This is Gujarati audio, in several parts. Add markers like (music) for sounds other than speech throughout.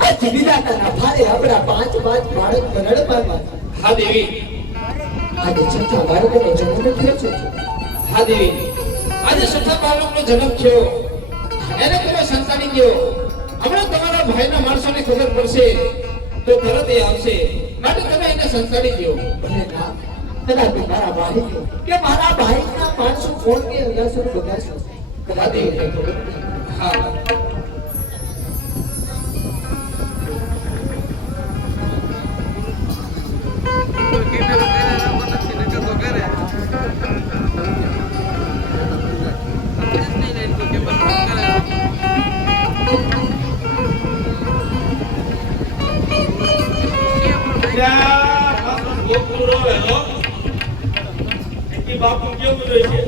આ જીવિદાતાના ભારે આપણા પાંચ પાંચ બાળક ગરડમાં હા દેવી. આજે છઠ્ઠા બાળકનો જન્મ થયો છે. હા દેવી. આજે છઠ્ઠા બાળકનો જન્મ થયો. એને તમે સંતાડી ગયો હમણાં તમારા ભાઈના માણસોને ખબર પડશે. તો તરત એ આવશે. માટે તમે એને સંતાડી ગયો ભલે ના કદાચ એ મારા ભાઈ કે મારા ભાઈના માણસો કોણ કે અગાસુર બગાસુર કદાચ એ મને ખબર નથી. હા બાપુ કેવું রয়েছে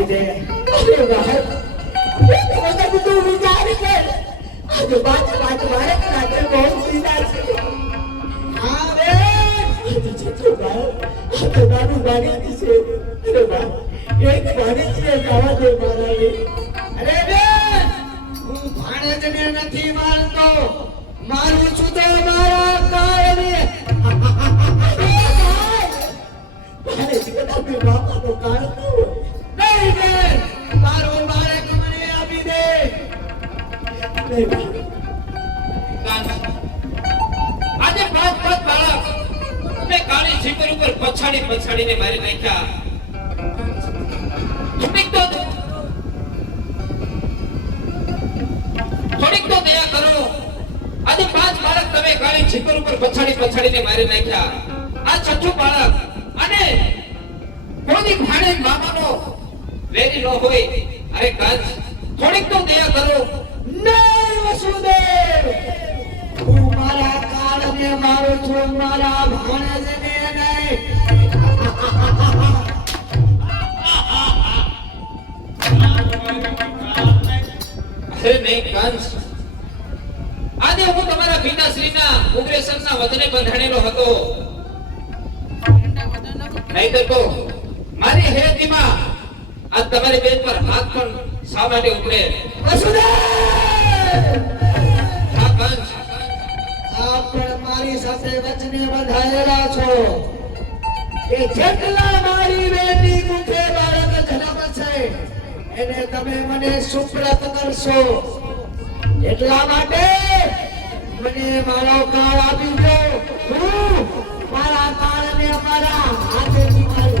સોંપી દે અરે નથી મારતો મારું છું તો મારા કારણે. મારે કદાચ થોડીક તો દયા કરો. આજે પાંચ બાળક તમે કાળી જીપર ઉપર પછાડી પછાડીને મારી નાખ્યા. આ છઠ્ઠું બાળક અને કોની ભાણે મામાનો વેરી ન હોય અરે કાંચ થોડીક તો દયા કરો નર વસુદેવ. હું મારા કાળને મારો છું, મારા ભાણેજને નહીં. અરે નહીં કંસ આજે હું તમારા પિતાશ્રીના ઉગ્રેસરના વચને બંધાણેલો હતો નહીંતર તો મારી હેતીમાં આજ તમારી બેન પર હાથ પણ શા માટે ઉપડે! આપ મારી સાથે વચને બંધાયેલા છો કે જેટલા મારી બેટી મુખે બાળક જન્મ છે એને તમે મને સુપ્રત કરશો એટલા માટે મને મારો કાળ આપી દો હું મારા કાળને મારા મારું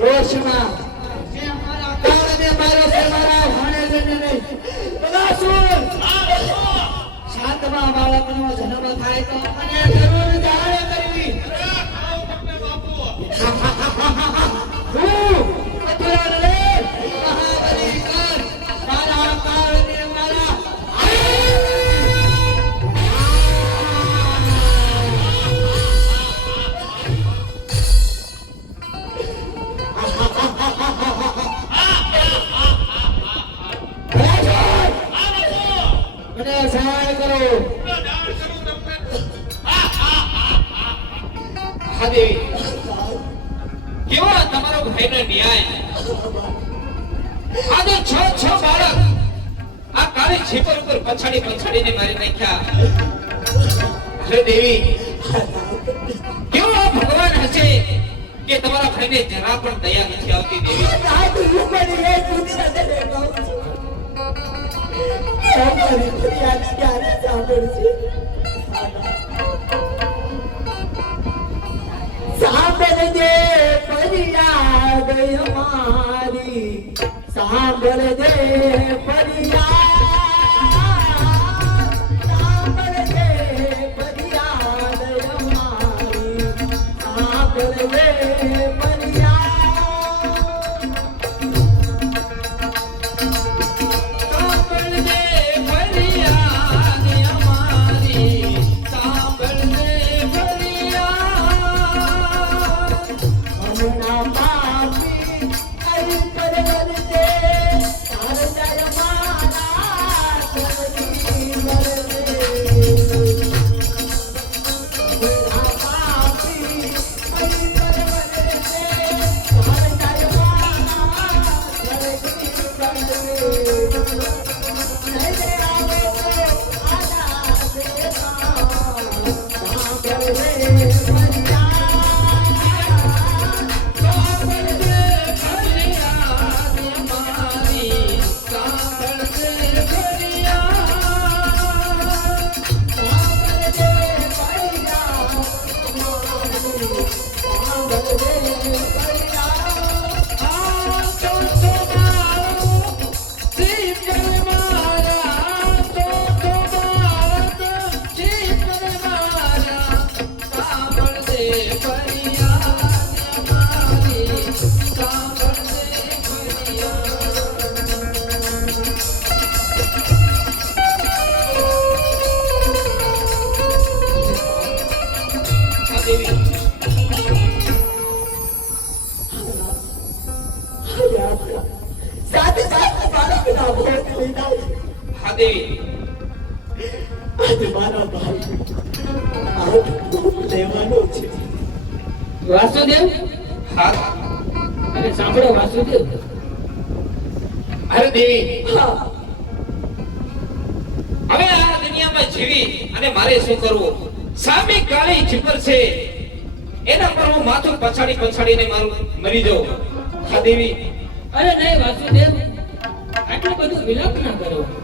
રોશના તારને મારો છે મારા ભાણેજને નહીં? બધા સુન સાતમા બાળકનો જન્મ થાય તો મને જરૂર જાણ કરવી. (laughs) હું મથુરા સહાય કરો. હા દેવી કેવો તમારો ન્યાય? આ તો છ છ બાળક. આ કાળી છીપર ઉપર પછાડી પછાડીને મારી નાખ્યા. અરે દેવી, કેવો આ ભગવાન હશે કે તમારા ભાઈને જરા પણ દયા નથી આવતી દેવી? આ તો રૂપની એ કુદરત ને કહું છું અમારી ફરિયાદ ક્યારે સાંભળશે સાંભળજે ફરિયાદ અમારી સાંભળજે ફરિયાદ વાસુદેવ? હા. અરે સાંભળો વાસુદેવ. અરે દેવી. હવે આ દુનિયામાં જીવી અને મારે શું કરવું? સામે કાળી જીપર છે. એના પર હું માથું પછાડી પછાડીને મારું મરી જાઉં. હા દેવી. અરે નહીં વાસુદેવ. આટલું બધું વિલંબ ના કરો.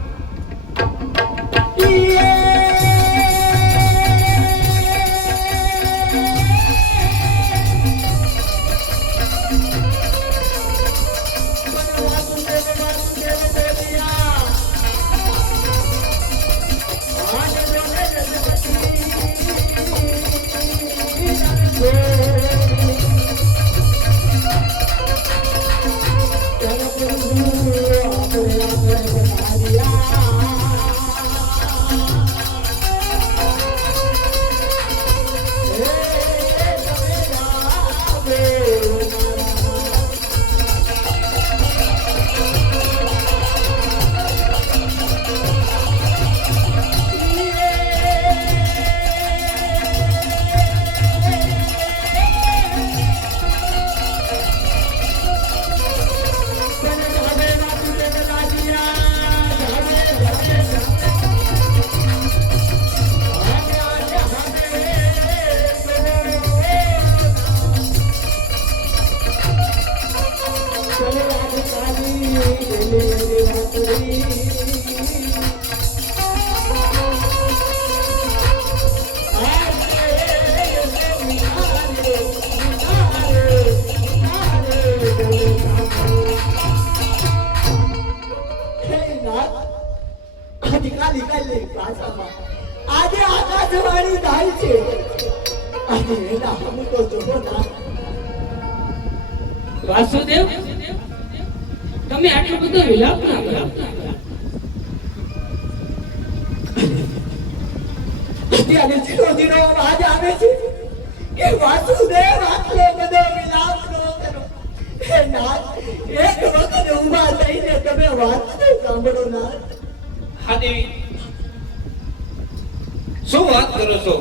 શું વાત કરો છો?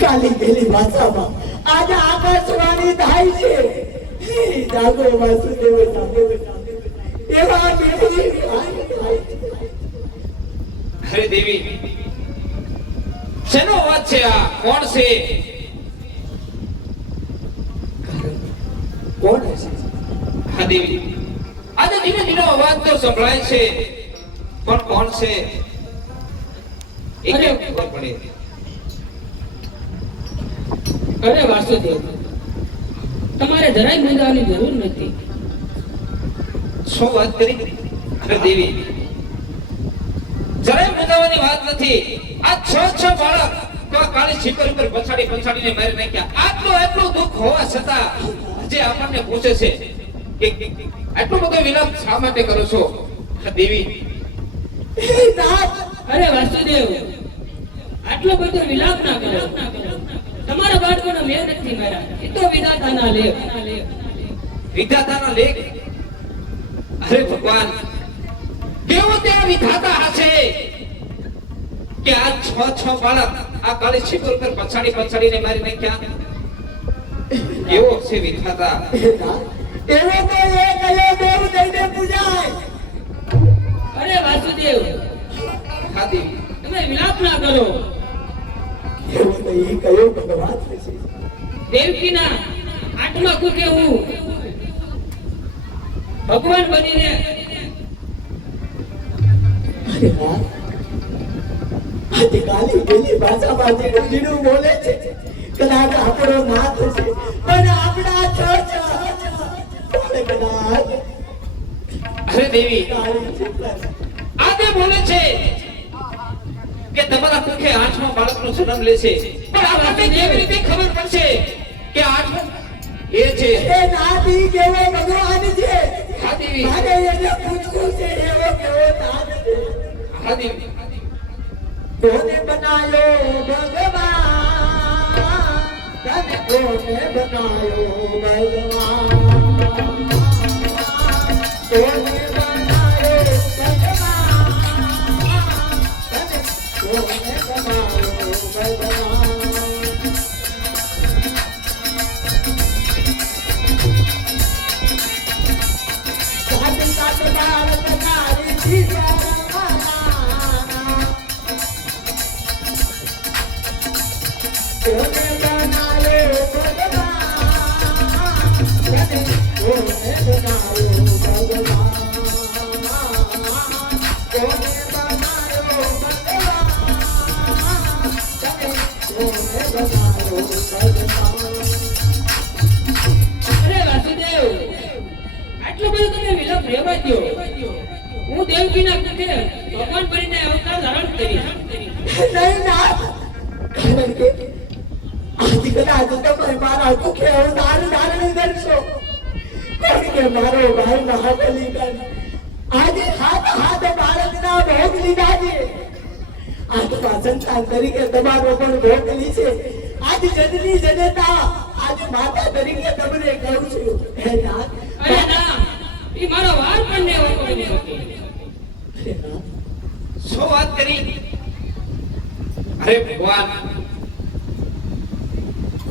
કાલી ગયેલી ભાષામાં આજે આકાશવાણી થાય છે. જાગો વાસુદેવ જાગો એવા અરે દેવી. શેનો વાત છે આ? કોણ છે? કોણ છે હા દેવી આજે ધીમે ધીમે અવાજ તો સંભળાય છે. પણ કોણ છે? એ કેમ ખબર પડે અરે વાસુદેવ તમારે જરાય મૂંઝાવાની જરૂર નથી. શું વાત કરી? અરે દેવી. જરાય મૂંઝાવાની વાત નથી. આ છ છ બાળક તો કાળી છીપર ઉપર પછાડી પછાડીને મારી નાખ્યા. આટલું એટલું દુઃખ હોવા છતાં જે આપણને પૂછે છે કે આટલો બધો વિલંબ શા માટે કરો છો? દેવી. અરે વાસુદેવ. આટલો બધો વિલાપ ના કરો. તમારા બાળકોનો મેં નથી મારા. એ તો વિધાતાના લેખ વિધાતાના લેખ અરે ભગવાન કેવો ત્યાં વિધાતા હશે કે આ છ છ બાળક આ કાળી છીપર ઉપર પછાડી પછાડીને મારી નાખ્યા? કેવો છે વિધાતા. એવો તો એ કયો દેવ દઈને પૂજાય? અરે વાસુદેવ. હા દેવી વિલાપ ના કરો. એ કયો ભગવાન હશે દેવકીના આઠમા કુકે હું. ભગવાન બનીને. અરે નાથ આજે કાલી ગયેલી ભાષામાં જીણું બોલે છે. કદાચ આપણો નાથ છે પણ આપણા પણ કદાચ? અરે દેવી આજે બોલે છે. કે તમારા કુખે આઠમા બાળકનો જન્મ લેશે પણ આપણને કેવી રીતે ખબર પડશે કે આઠમો એ છે? એ નાદી કેવો ભગવાન છે? હા દેવી મારે એને પૂછવું છે એવો કેવો નાથ છે? હા કોને બનાયો ભગવાન? તને કોને બનાયો ભગવાન? દો હું દેવકીના કુકે ભગવાન બનીને અવતાર ધારણ કરી નહીં ના. કારણ કે આજ કદાચ તમે મારા દુઃખે અવતાર ધારણ કરશો કારણ કે મારો ભાઈ મહાબલી કર આજે હાથ હાથ બાળકના ભોગ લીધા છે. આત્મા સંતાન તરીકે તમારો પણ ભોગ લીધે. આજ જનની જનતા આજ માતા તરીકે તમને કહું છું. હે નાથ અરે ના. એ મારો વાર પણ ને એવો બની શકે શું વાત કરી? અરે ભગવાન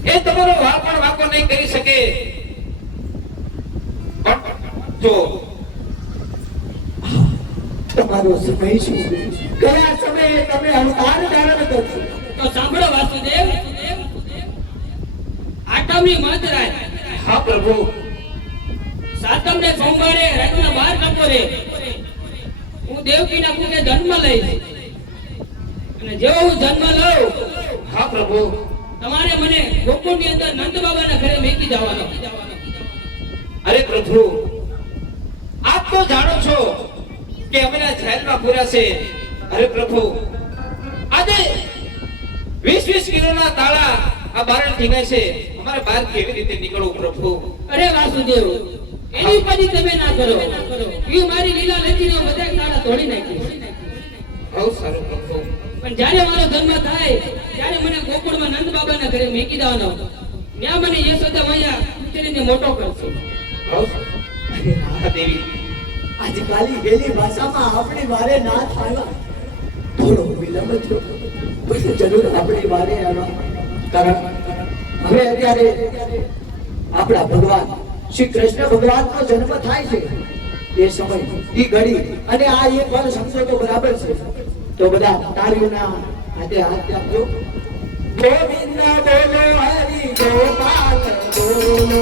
એ તમારો વાર પણ વાંકો નહીં કરી શકે. જો તમારો સમય શું કયા સમયે તમે અવતાર ધારણ કરશો તો સાંભળો વાસુદેવ. આઠમની મધરાત હા પ્રભુ. ને બહાર રાતના બાર બપોરે હું દેવકીના કુકે જન્મ લઈશ. અને જેવો હું જન્મ લઉં હા પ્રભુ. તમારે મને ગોકુળની અંદર નંદ બાબાના ઘરે મેકી જવાનો. અરે પ્રભુ આપ તો જાણો દીકરા છે અરે પ્રભુ આજે વીસ વીસ કિલોના તાળા આ બારણ ઠીકાય છે અમારે બહાર કેવી રીતે નીકળવું પ્રભુ? અરે વાસુદેવ એની પડી તમે ના કરો. એ મારી લીલા લખીને બધા તારા તોડી નાખી. બહુ સારું પણ જ્યારે મારો જન્મ થાય ત્યારે મને ગોકુળમાં નંદ બાબાના ઘરે મેકી દેવાનો. ત્યાં મને યશોદા મૈયા ઉતરીને મોટો કરશે. દેવી. આજે કાલી ગેલી ભાષામાં આપણી વારે ના થાય. થોડો વિલંબ થયો. પછી જરૂર આપણી વારે આવવા કારણ હવે અત્યારે આપણા ભગવાન શ્રી કૃષ્ણ ભગવાનનો જન્મ થાય છે એ સમય, એ ઘડી. અને આ એક વાર સમજો તો બરાબર છે. તો બધા તાળીઓના હાથે હાથ આપજો ગોવિંદ બોલો હરિ ગોપાલ બોલો.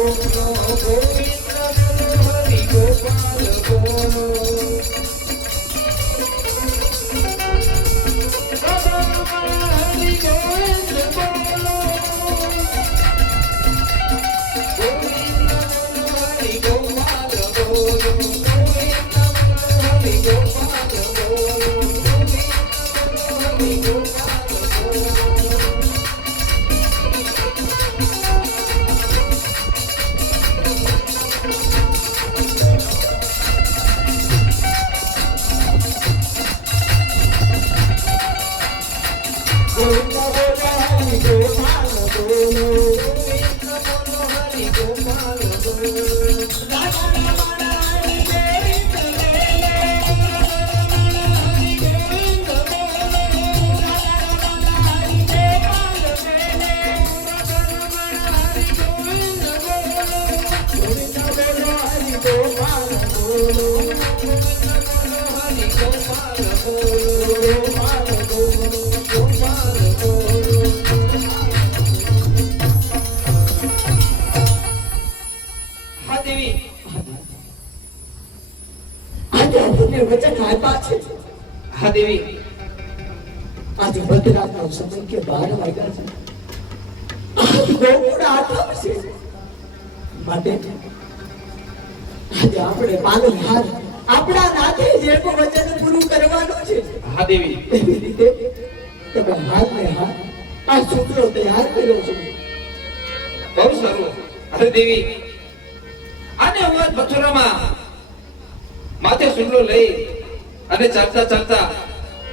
હા વચન પૂરું કરવાનું છે. હા દેવી એવી રીતે તમે હાથ ને હાથ આ સૂત્રો તૈયાર કર્યો છે. બહુ સારું. અરે દેવી આને આજ મથુરામાં માથે સુંડલો લઈ અને ચાલતા ચાલતા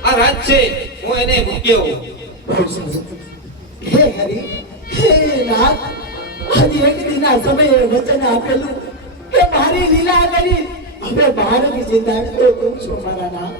આ રાત છે હું એને મૂક્યો. હે હરિ હે નાથ આજે એક દિના સમયે વચન આપેલું. કે મારી લીલા કરી હવે બાળક જિંદા તો તું છો મારા નામ